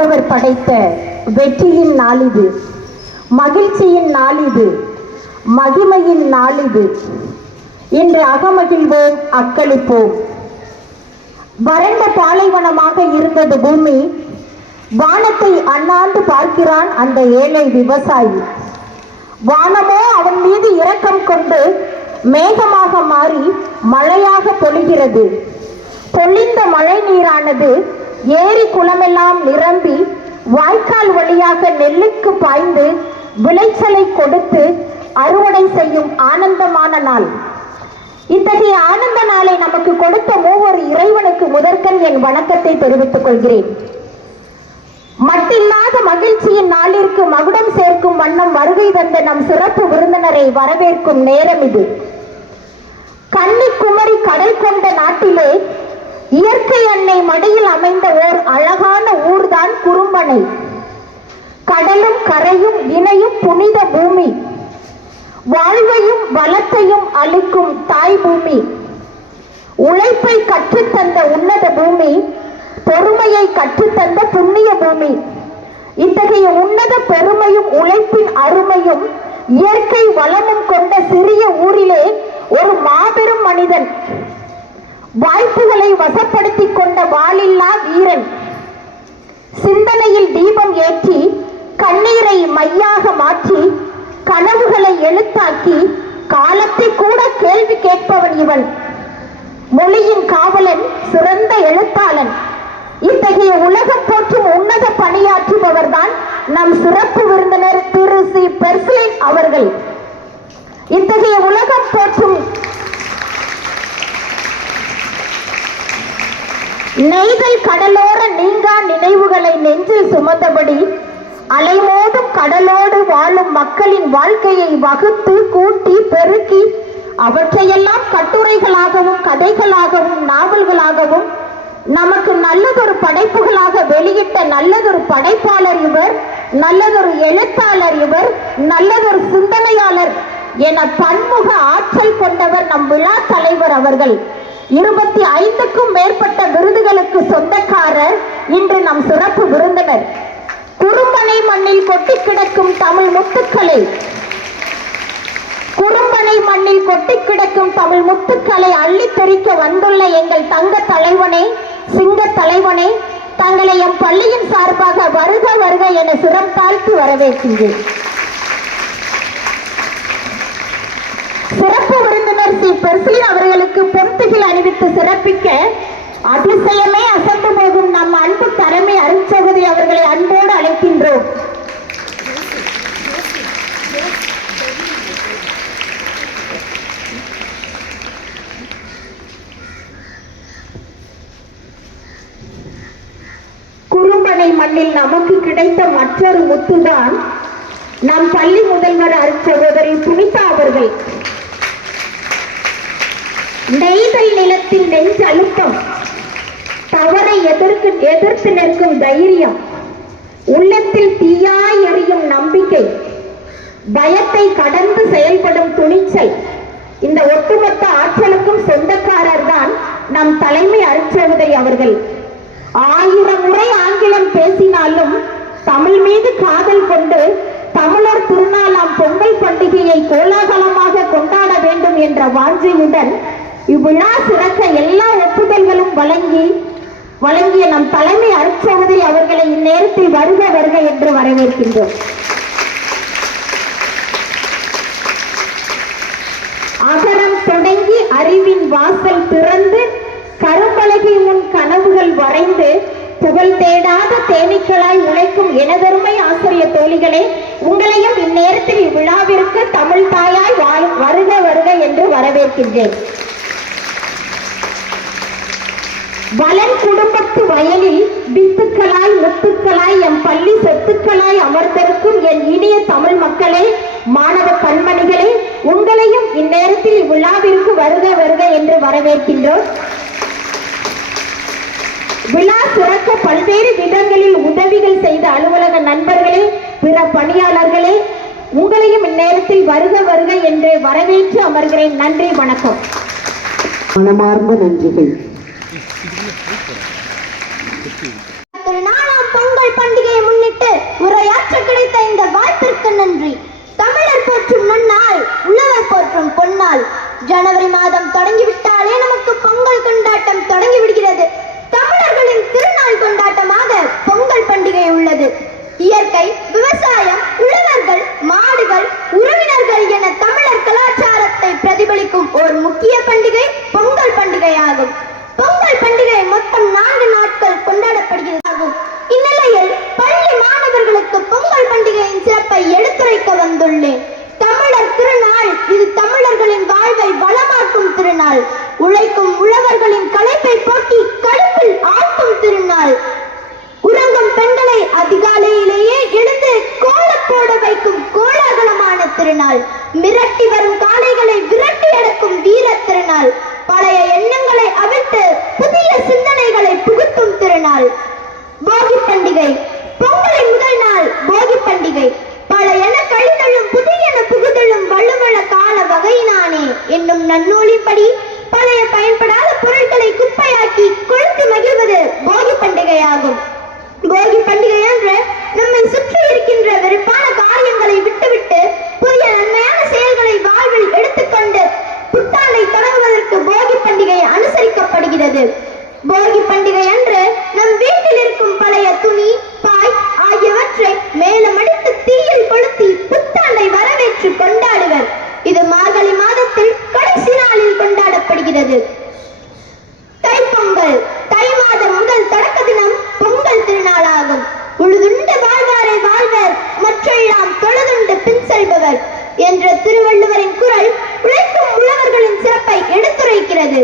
ஆண்டவர் படைத்த வெற்றியின் நாள் இது, மகிழ்ச்சியின் நாள் இது, மகிமையின் நாள் இது. இன்று அகமகிழ்வோம், அக்களிப்போம். வறண்ட பாலைவனமாக இருந்தது பூமி. வானத்தை அண்ணாந்து பார்க்கிறான் அந்த ஏழை விவசாயி. வானமோ அவன் மீது இரக்கம் கொண்டு மேகமாக மாறி மழையாக பொழிகிறது. பொழிந்த மழை நீரானது ஏரி குளமெல்லாம் நிரம்பி வாய்க்கால் வழியாக நெல்லுக்கு பாய்ந்து விளைச்சலை கொடுத்து அறுவடை செய்யும் ஆனந்தமான நாள். இத்தகைய ஆனந்த நாளை நமக்கு கொடுத்த மூவர் இறைவனுக்கு முதற்கண் என் வணக்கத்தை தெரிவித்துக் கொள்கிறேன். மட்டில்லாத மகிழ்ச்சியின் நாளிற்கு மகுடம் சேர்க்கும் வண்ணம் வருகை தந்த நம் சிறப்பு விருந்தினரை வரவேற்கும் நேரம் இது. கன்னிக்குமரி கடல் கொண்ட நாட்டிலே இயற்கை அன்னை மடியில் அமைந்த ஓர் அழகான ஊர்தான் குறும்பனை. கடலும் கரையும் இணையும் புனித பூமி, வாழ்வையும் வளத்தையும் அளிக்கும் தாய் பூமி, உழைப்பை கற்றுத்தந்த உன்னத பூமி, பொறுமையை கற்றுத்தந்த புண்ணிய பூமி. இத்தகைய உன்னத பெருமையும் உழைப்பின் அருமையும் இயற்கை வளமும் கொண்ட சிறிய ஊரிலே ஒரு மாபெரும் மனிதன், வாய்ப்புகளை வசப்படுத்திக் கொண்ட வாளில்லா வீரன், சிந்தனையில் தீபம் ஏற்றி கண்ணீரை மையாக மாற்றி கனவுகளை எழுத்தாக்கி காலத்தை கூட கேள்வி கேட்பவன் இவன். மொழியின் காவலன், சிறந்த எழுத்தாளன். இத்தகைய உலகம் போற்றும் உன்னத பணியாற்றுபவர் தான் நம் சிறப்பு விருந்தினர் திரு சி பெர்சிலின் அவர்கள். இத்தகைய உலகம் போற்றும் நெய்தல் கடலோர நீங்கா நினைவுகளை நெஞ்சில் சுமந்தபடி அலைமோதும் கடலோடு வாழும் மக்களின் வாழ்க்கையை வகுத்து கூட்டி பெருக்கி அவற்றையெல்லாம் கட்டுரைகளாகவும் கதைகளாகவும் நாவல்களாகவும் நமக்கு நல்லதொரு படைப்புகளாக வெளியிட்ட நல்லதொரு படைப்பாளர் இவர், நல்லதொரு எழுத்தாளர் இவர், நல்லதொரு சிந்தனையாளர் என பன்முக ஆற்றல் கொண்டவர் நம் விழா தலைவர் அவர்கள். 25க்கும் மேற்பட்ட விருதுகளுக்கு சொந்தக்காரர் இன்று நம் சிறப்பு விருந்தினர். குறும்பனை மண்ணில் கொட்டி கிடக்கும் தமிழ் முத்துக்களை, குறும்பனை மண்ணில் கொட்டி கிடக்கும் தமிழ் முத்துக்களை அள்ளி தெரிக்க வந்துள்ள எங்கள் தங்க தலைவனே, சிங்க தலைவனே, தங்களை எம் பள்ளியின் சார்பாக வருக வருக என சிரம் தாழ்த்தி வரவேற்கின்றேன். சிறப்பு விருந்தினர் சி பெர்சிலின் அவர்களுக்கு பொறுத்துகள் அறிவித்து சிறப்பிக்க அதிசயமே அசந்து போகும் நம் அன்பு தலைமை அருட்சகோதரி அவர்களை அன்போடு அழைக்கின்றோம். குறும்பனை மண்ணில் நமக்கு கிடைத்த மற்றொரு முத்துதான் நம் பள்ளி முதல்வர் அருட்சகோதரி புனிதா அவர்கள். நெய்தல் நிலத்தின் நெஞ்சு அழுத்தம், தவறை எதிர்த்து நிற்கும் தைரியம், உள்ளத்தில் தீயாய் எரியும் நம்பிக்கை, பயத்தை கடந்து செயல்படும் துணிச்சல், இந்த ஒட்டுமொத்த ஆற்றலுக்கும் சொந்தக்காரர் தான் நம் தலைமை அருட்சகோதரி அவர்கள். 1000 முறை ஆங்கிலம் பேசினாலும் தமிழ் மீது காதல் கொண்டு தமிழர் திருநாளாம் பொங்கல் பண்டிகையை கோலாகலமாக கொண்டாட வேண்டும் என்ற வாஞ்சையுடன் இவ்விழா சிறக்க எல்லா ஒப்புதல்களும் வழங்கிய நம் தலைமை அருட்சகோதரி அவர்களை இந்நேரத்தில் வருக வருக என்று வரவேற்கின்றோம். அகரம் தொடங்கி அறிவின் வாசல் திறந்து கரும்பலகை முன் கனவுகள் வரைந்து புகழ் தேடாத தேனீக்களாய் உழைக்கும் எனதருமை ஆசிரியர் தோழிகளே, உங்களையும் இந்நேரத்தில் இவ்விழாவிற்கு தமிழ் தாயாய் வருக வருக என்று வரவேற்கின்றேன். வளன் குடும்பத்து வயலில் வித்துக்களாய் முத்துக்களாய் எம் பள்ளி சொத்துக்களாய் அமர்ந்திருக்கும் என் இனிய தமிழ் மக்களே, மாணவ கண்மணிகளே, உங்களையும் இந்நேரத்தில் இவ்விழாவிற்கு வருக வருக என்று வரவேற்கின்றோம். விழா சிறக்க பல்வேறு விதங்களில் உதவிகள் செய்த அலுவலக நண்பர்களே, பிற பணியாளர்களே, உங்களையும் இந்நேரத்தில் வருக வருக என்று வரவேற்று அமர்கிறேன். நன்றி, வணக்கம். மனமார்ந்த நன்றிகள். திருநாளாம் பொங்கல் பண்டிகை உரையாற்ற கிடைத்த இந்த வாய்ப்பிற்கு நன்றி. தமிழர் போற்றும் நன்னாள், உழவர் போற்றும் பொன்னாள். ஜனவரி மாதம் தொடங்கிவிட்டாலே நமக்கு பொங்கல் கொண்டாட்டம் தொடங்கி விடுகிறது. தமிழர்களின் திருநாள் கொண்டாட்டமாக பொங்கல் பண்டிகை உள்ளது. இயற்கை, விவசாயம், உழவர்கள், மாடுகள், உறவினர்கள் என தமிழர் கலாச்சாரத்தை பிரதிபலிக்கும் ஒரு முக்கிய பண்டிகை பொங்கல் பண்டிகையாகும். பொங்கல் பண்டிகை மொத்தம் 4 நாட்கள் கொண்டாடப்படுகிறது. இந்நிலையில் பள்ளி மாணவர்களுக்கு பொங்கல் பண்டிகையின் சிறப்பை எடுத்துரைக்க வந்துள்ளேன். தமிழர் திருநாள் இது தமிழர்களின் வாழ்வை வளமாக்கும் திருநாள். உழைக்கும் உழவர்களின் களைப்பை போக்கி கடுப்பில் ஆட்டும் திருநாள். உறங்கும் பெண்களை அதிகாலையிலேயே எழுந்து கோலம் போட வைக்கும் கோலாகலமான திருநாள். மிரட்டி வரும் காளைகளை விரட்டி அடக்கும் வீர திருநாள். பழைய எண்ணங்களை அவிழ்த்து புதிய சிந்தனைகளை புகுத்தும் திருநாள் போகி பண்டிகை. பொங்கலின் முதல் நாள் போகி பண்டிகை. பழையன கழிதலும் புதியன புகுதலும் வள்ளுவள கால வகையினானே என்னும் நன்னூலின்படி பழைய பயன்படாத பொருட்களை குப்பையாக்கி கொளுத்தி மகிழ்வது போகி பண்டிகையாகும். போகி பண்டிகை என்று நம்மை சுற்றி இருக்கின்ற வெறுப்பான காரியங்களை விட்டுவிட்டு புதிய நன்மையான செயல்களை வாழ்வில் எடுத்துக்கொண்டு புத்தாண்டை தொடங்குவதற்கு போகி பண்டிகை அனுசரிக்கப்படுகிறது. போகி பண்டிகை அன்று நம் வீட்டில் இருக்கும் பழைய துணி, பாய் ஆகியவற்றை மேலமடித்து தீயில் கொளுத்தி புத்தாண்டை வரவேற்று கொண்டாடுவர். இது மார்கழி மாதத்தில் கடைசி நாளில் கொண்டாடப்படுகிறது. தைப்பொங்கல். தை மாதம் முதல் தொடக்க தினம் பொங்கல் திருநாளாகும். உழுதுண்டு வாழ்வாரை வாழ்வர், மற்றெல்லாம் தொழுதுண்டு பின் செல்பவர் என்ற திருவள்ளுவரின் குரல் உழைக்கும் உழவர்களின் சிறப்பை எடுத்துரைக்கிறது.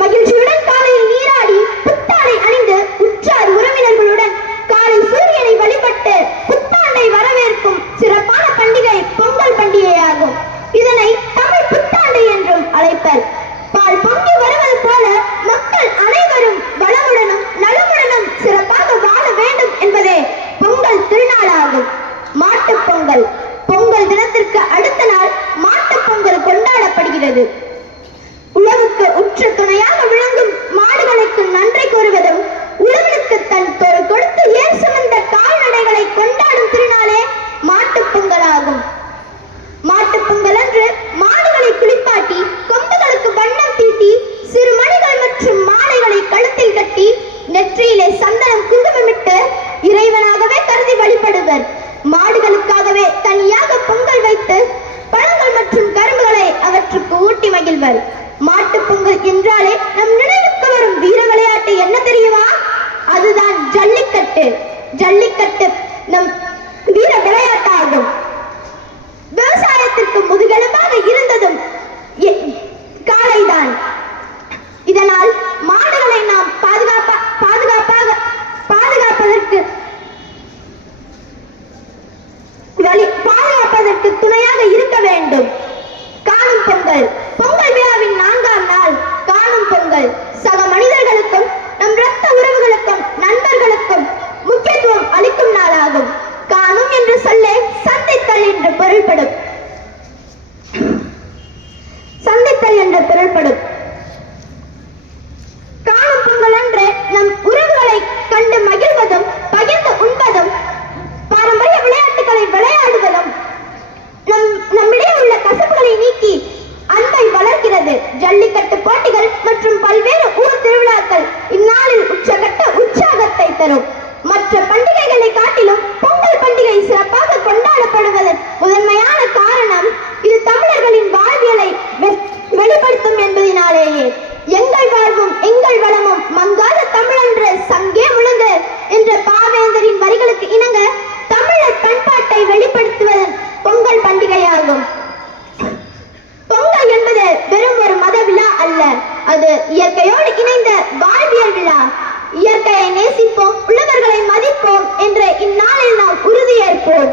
மகிழ்ச்சியுடன் காலையில் நீராடி புத்தாடை அணிந்து உற்றார் உறவினர்களுடன் காலை சூரியனை வழிபட்டு புத்தாண்டை வரவேற்கும் சிறப்பான பண்டிகை பொங்கல் பண்டிகையாகும். இதனை தமிழ் புத்தாண்டு என்றும் அழைப்பர். பால் பொங்கி வருவது போல மக்கள் அனைவரும் வளமுடனும் நலமுடனும் சிறப்பாக வாழ வேண்டும் என்பதே பொங்கல் திருநாளாகும். மாட்டுப் பொங்கல். பொங்கல் தினத்திற்கு அடுத்த நாள் மாட்டுப் பொங்கல் கொண்டாடப்படுகிறது. உழவுக்கு உற்ற துணையாக விளங்கும் மாடுகளுக்கு நன்றி கூறுவதும் உழவனுக்கு தன் தோள் கொடுத்து ஏன் சுமந்த கால்நடைகளை கொண்டாடும் திருநாளே மாட்டுப் பொங்கலாகும். மாட்டுப் பொங்கல் அன்று மாடுகளை குளிப்பாட்டி கொம்புகளுக்கு வண்ணம் தீட்டி சிறு மணிகள் மற்றும் மாலைகளை கழுத்தில் கட்டி நெற்றியிலே சந்தனம் குங்குமமிட்டு இறைவனாகவே கருதி வழிபடுவர். மாடுகளுக்காகவே தனியாக பொங்கல் வைத்து பழங்கள் மற்றும் கரும்புகளை அவற்றுக்கு ஊட்டி மகிழ்வர். மாட்டுப் பொங்கல் என்றாலே நம் நினைவுக்கு வரும் வீர விளையாட்டு என்ன தெரியுமா? அதுதான் ஜல்லிக்கட்டு. ஜல்லிக்கட்டு நம் வீர விளையாட்டாகும். விவசாயத்திற்கு முதுகெலும்பாக இருந்ததும் காளைதான். இதனால் மாடுகளை நாம் பாதுகாப்பதற்கு துணையாக இருக்க வேண்டும். காணும் பொங்கல். பொங்கல் விழாவின் 4ஆம் நாள் காணும் பொங்கல். சக மனிதர்களுக்கும் நம் இரத்த உறவுகளுக்கும் நண்பர்களுக்கும் முக்கியத்துவம் அளிக்கும் நாளாகும். காணும் என்று சொல்லே சந்தித்தல் என்று பொருள்படும். சந்தித்தல் என்று பொருள்படும். காணும் பொங்கல் அன்று நம் உறவுகளை கண்டு மகிழ்வதும் பகிர்ந்து உண்பதும் பாரம்பரிய விளையாட்டுகளை விளையாடுவதும் நம்மிடையே உள்ள கசப்புகளை நீக்கி அன்பை வளர்க்கிறது. ஜல்லிக்கட்டு போட்டிகள் மற்றும் பல்வேறு ஊர் திருவிழாக்கள் இந்நாளில் உச்சகட்ட உற்சாகத்தை தரும். மற்ற பண்டிகைகளை காட்டிலும் பொங்கல் பண்டிகை சிறப்பாக கொண்டாடப்படுவதன் முதன்மையான காரணம் இது தமிழர்களின் வாழ்வியலை வெளிப்படுத்தும் என்பதனாலேயே. எங்கள் வாழ்வும் எங்கள் வளமும் மங்காத தமிழென்ற சங்கே முழங்கு என்ற பாவேந்தரின் வரிகளுக்கு இணங்க தமிழர் பண்பாட்டை வெளிப்படுத்துவதன் பொங்கல் பண்டிகையாகும். பொங்கல் என்பது வெறும் ஒரு மத விழா அல்ல, அது இயற்கையோடு இணைந்த வாழ்வியல் விழா. இயற்கையை நேசிப்போம், உழவர்களை மதிப்போம் என்ற இந்நாளில் நாம் உறுதியேற்போம்.